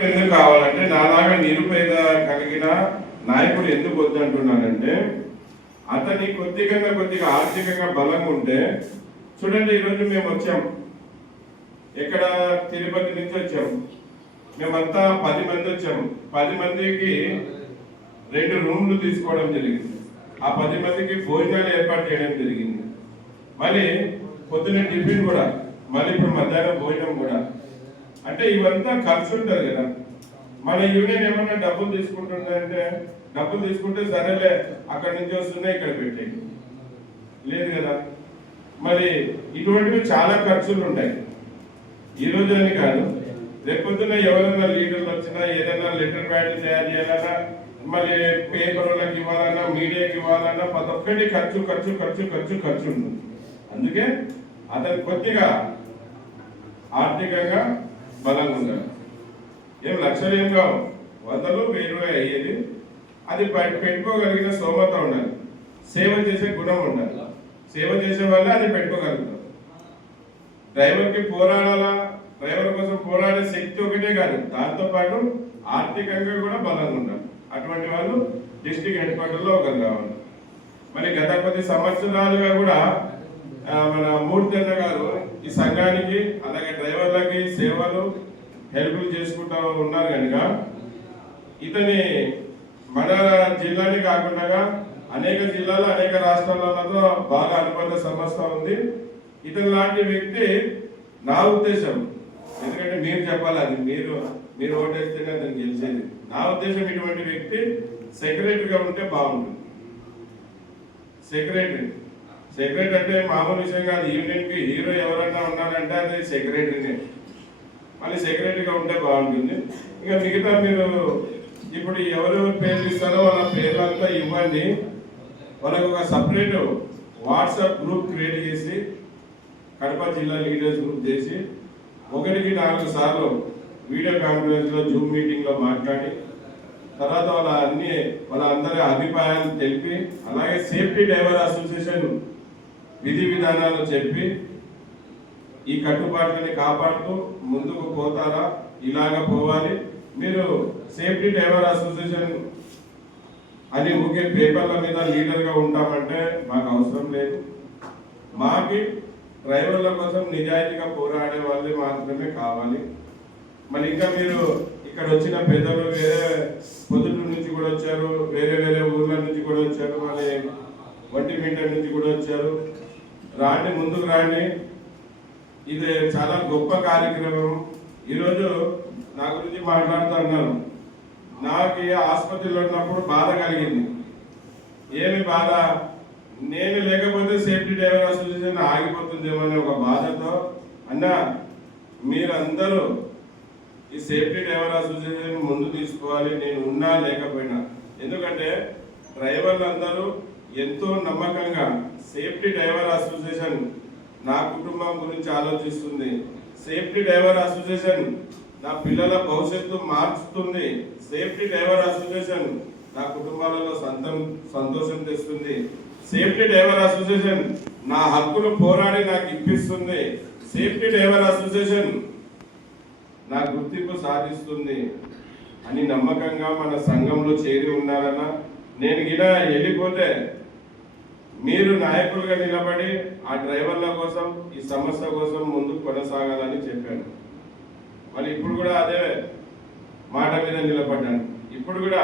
ఎందుకు కావాలంటే నాలాగా నిరుపేద కలిగిన నాయకుడు ఎందుకు వద్దంటున్నానంటే అతని కొద్దిగా ఆర్థికంగా బలంగా ఉంటే చూడండి. ఈరోజు మేము వచ్చాం, ఎక్కడ తిరుపతి నుంచి వచ్చాం. మేమంతా 10 మంది వచ్చాము. 10 మందికి 2 రూమ్లు తీసుకోవడం జరిగింది. ఆ 10 మందికి భోజనాలు ఏర్పాటు చేయడం జరిగింది. మళ్ళీ పొద్దున్న టిఫిన్ కూడా, మళ్ళీ ఇప్పుడు మధ్యాహ్నం భోజనం కూడా. అంటే ఇవంతా ఖర్చు ఉంటుంది కదా. మన యూనియన్ ఏమన్నా డబ్బులు తీసుకుంటుందంటే డబ్బులు తీసుకుంటే సరేలే అక్కడి నుంచి వస్తున్నాయి ఇక్కడ పెట్టే లేదు కదా. మరి ఇటువంటివి చాలా ఖర్చులు ఉంటాయి. ఈ రోజు అని కాదు, రేపొద్దున ఎవరైనా లీడర్లు వచ్చినా ఏదైనా లెటర్ ప్యాడ్ తయారు చేయాలన్నా, మళ్ళీ పేపర్లకు ఇవ్వాలన్నా, మీడియాకి ఇవ్వాలన్నా ప్రతి ఒక్కటి ఖర్చు ఖర్చు ఖర్చు ఖర్చు ఖర్చు ఉంటుంది. అందుకే అతను కొద్దిగా ఆర్థికంగా బలంగా ఉండాలి. ఏం లక్షలు ఏం కావు, 100, 1000 అయ్యేది. అది పెట్టుకోగలిగిన స్తోమత ఉండాలి. సేవ చేసే గుణం ఉండాలి. సేవ చేసే వాళ్ళే అది పెట్టుకోగలుగుతారు. డ్రైవర్కి పోరాడాలా, డ్రైవర్ కోసం పోరాడే శక్తి ఒకటే కాదు, దాంతోపాటు ఆర్థికంగా కూడా బలంగా ఉండాలి. అటువంటి వాళ్ళు డిస్ట్రిక్ట్ హెడ్ క్వార్టర్లో ఒకరు కావాలి. మరి గత కొద్ది సంవత్సరాలుగా కూడా మన మూర్తి అన్న గారు ఈ సంఘానికి అలాగే డ్రైవర్లకి సేవలు హెల్ప్లు చేసుకుంటూ ఉన్నారు కనుక ఇతని మన జిల్లాని కాకుండా అనేక జిల్లాలు అనేక రాష్ట్రాలతో బాగా అనుబంధ సంస్థ ఉంది. ఇతని లాంటి వ్యక్తి, నా ఉద్దేశం, ఎందుకంటే మీరు చెప్పాలి, అది మీరు ఓటేస్తేనే అతను గెలిచేది. నా ఉద్దేశం ఇటువంటి వ్యక్తి సెక్రటరీగా ఉంటే బాగుంటుంది. సెక్రటరీ అంటే మామూలు విషయం కాదు. యూనియన్కి హీరో ఎవరన్నా ఉన్నారంటే అది సెక్రటరీనే. మళ్ళీ సెక్రటరీగా ఉంటే బాగుంటుంది. ఇంకా మిగతా మీరు ఇప్పుడు ఎవరెవరు పేర్లు ఇస్తారో వాళ్ళ పేర్లంతా ఇవ్వండి. వాళ్ళకు ఒక సపరేట్ వాట్సాప్ గ్రూప్ క్రియేట్ చేసి, కడప జిల్లా లీడర్స్ గ్రూప్ చేసి 1కి 4 సార్లు వీడియో కాన్ఫరెన్స్లో జూమ్ మీటింగ్లో మాట్లాడి, తర్వాత వాళ్ళ అందరి అభిప్రాయాలు తెలిపి, అలాగే సేఫ్టీ డ్రైవర్ అసోసియేషన్ విధి విధానాలు చెప్పి ఈ కట్టుబాట్లని కాపాడుతూ ముందుకు పోతారా, ఇలాగ పోవాలి. మీరు సేఫ్టీ డ్రైవర్ అసోసియేషన్ అని ఊకే పేపర్ల మీద లీడర్గా ఉంటామంటే మాకు అవసరం లేదు. మాకి డ్రైవర్ల కోసం నిజాయితీగా పోరాడే వాళ్ళే మాత్రమే కావాలి. మరి ఇంకా మీరు ఇక్కడ వచ్చిన పెద్దలు వేరే పొద్దుటూరు నుంచి కూడా వచ్చారు, వేరే ఊర్ల నుంచి కూడా వచ్చారు, మళ్ళీ ఒంటిమిట్ట నుంచి కూడా వచ్చారు. రాండి, ముందుకు రాండి. ఇది చాలా గొప్ప కార్యక్రమం. ఈరోజు నా గురించి మాట్లాడుతూ అన్నారు. నాకు ఆసుపత్రిలో ఉన్నప్పుడు బాధ కలిగింది. ఏమి బాధ? నేను లేకపోతే సేఫ్టీ డ్రైవర్ అసోసియేషన్ ఆగిపోతుందేమో అనే ఒక బాధతో, అన్న మీరందరూ ఈ సేఫ్టీ డ్రైవర్ అసోసియేషన్ ముందు తీసుకోవాలి, నేను ఉన్నా లేకపోయినా. ఎందుకంటే డ్రైవర్లు అందరూ ఎంతో నమ్మకంగా సేఫ్టీ డ్రైవర్ అసోసియేషన్ నా కుటుంబం గురించి ఆలోచిస్తుంది, సేఫ్టీ డ్రైవర్ అసోసియేషన్ నా పిల్లల భవిష్యత్తు మార్చుతుంది, సేఫ్టీ డ్రైవర్ అసోసియేషన్ నా కుటుంబాలలో సంతోషం తెస్తుంది, సేఫ్టీ డ్రైవర్ అసోసియేషన్ నా హక్కులు పోరాడి నాకు ఇప్పిస్తుంది, సేఫ్టీ డ్రైవర్ అసోసియేషన్ నా గుర్తింపు సాధిస్తుంది అని నమ్మకంగా మన సంఘంలో చేరి ఉన్నారన్న. నేను గిన వెళ్ళిపోతే మీరు నాయకులుగా నిలబడి ఆ డ్రైవర్ల కోసం, ఈ సమస్య కోసం ముందుకు కొనసాగాలని చెప్పాను. మళ్ళీ ఇప్పుడు కూడా అదే మాట మీద నిలబడ్డాను. ఇప్పుడు కూడా